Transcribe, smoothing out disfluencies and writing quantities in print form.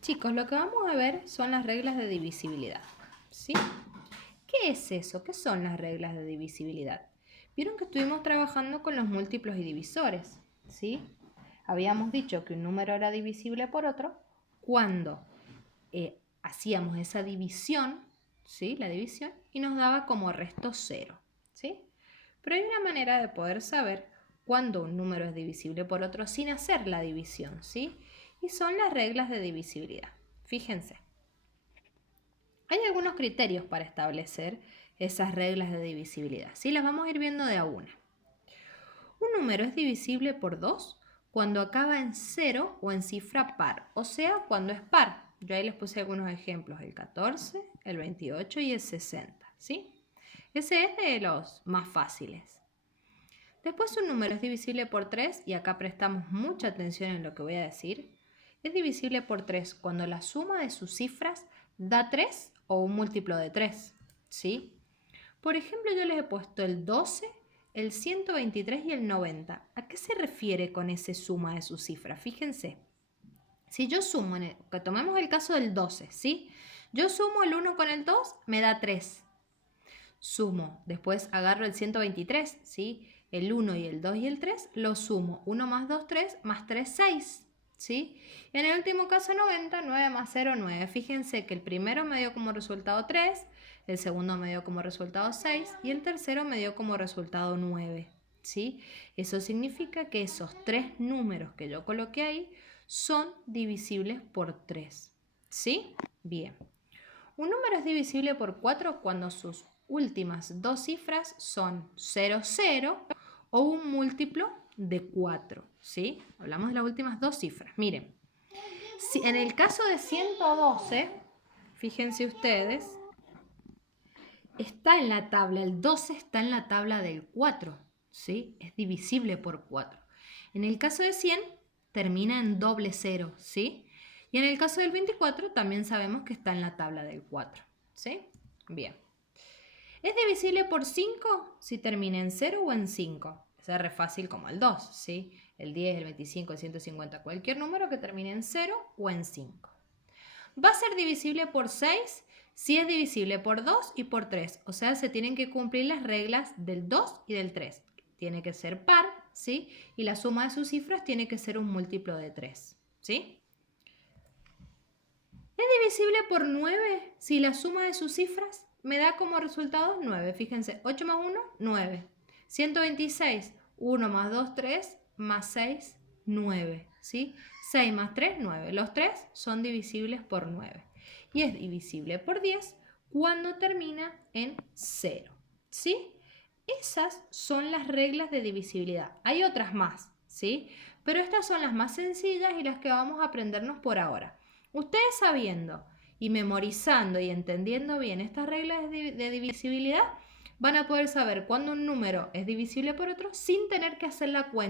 Chicos, lo que vamos a ver son las reglas de divisibilidad, ¿sí? ¿Qué es eso? ¿Qué son las reglas de divisibilidad? Vieron que estuvimos trabajando con los múltiplos y divisores, ¿sí? Habíamos dicho que un número era divisible por otro cuando hacíamos esa división, ¿sí? La división, y nos daba como resto 0, ¿sí? Pero hay una manera de poder saber cuándo un número es divisible por otro sin hacer la división, ¿sí? Y son las reglas de divisibilidad. Fíjense. Hay algunos criterios para establecer esas reglas de divisibilidad, ¿sí? Las vamos a ir viendo de a una. Un número es divisible por 2 cuando acaba en 0 o en cifra par, o sea, cuando es par. Yo ahí les puse algunos ejemplos, el 14, el 28 y el 60, ¿sí? Ese es de los más fáciles. Después un número es divisible por 3, y acá prestamos mucha atención en lo que voy a decir. Es divisible por 3 cuando la suma de sus cifras da 3 o un múltiplo de 3, ¿sí? Por ejemplo, yo les he puesto el 12, el 123 y el 90. ¿A qué se refiere con esa suma de sus cifras? Fíjense. Si yo sumo, que tomemos el caso del 12, ¿sí? Yo sumo el 1 con el 2, me da 3. Sumo, después agarro el 123, ¿sí? El 1 y el 2 y el 3 lo sumo. 1 más 2, 3, más 3, 6, ¿sí? Y en el último caso 90, 9 más 0, 9. Fíjense que el primero me dio como resultado 3, el segundo me dio como resultado 6 y el tercero me dio como resultado 9, ¿sí? Eso significa que esos tres números que yo coloqué ahí son divisibles por 3, ¿sí? Bien. Un número es divisible por 4 cuando sus últimas dos cifras son 0, 0 o un múltiplo de 4, ¿sí? Hablamos de las últimas dos cifras. Miren, si en el caso de 112, fíjense ustedes, está en la tabla, el 12 está en la tabla del 4, ¿sí? Es divisible por 4. En el caso de 100, termina en doble 0, ¿sí? Y en el caso del 24 también sabemos que está en la tabla del 4, ¿sí? Bien. ¿Es divisible por 5 si termina en 0 o en 5? Es re fácil como el 2, ¿sí? El 10, el 25, el 150, cualquier número que termine en 0 o en 5. Va a ser divisible por 6 si es divisible por 2 y por 3. O sea, se tienen que cumplir las reglas del 2 y del 3. Tiene que ser par, ¿sí? Y la suma de sus cifras tiene que ser un múltiplo de 3, ¿sí? ¿Es divisible por 9 si la suma de sus cifras me da como resultado 9? Fíjense, 8 más 1, 9. 126, 1 más 2, 3, más 6, 9. ¿Sí? 6 más 3, 9. Los 3 son divisibles por 9. Y es divisible por 10 cuando termina en 0. ¿Sí? Esas son las reglas de divisibilidad. Hay otras más, ¿sí? Pero estas son las más sencillas y las que vamos a aprendernos por ahora. Ustedes sabiendo y memorizando y entendiendo bien estas reglas de divisibilidad, van a poder saber cuándo un número es divisible por otro sin tener que hacer la cuenta.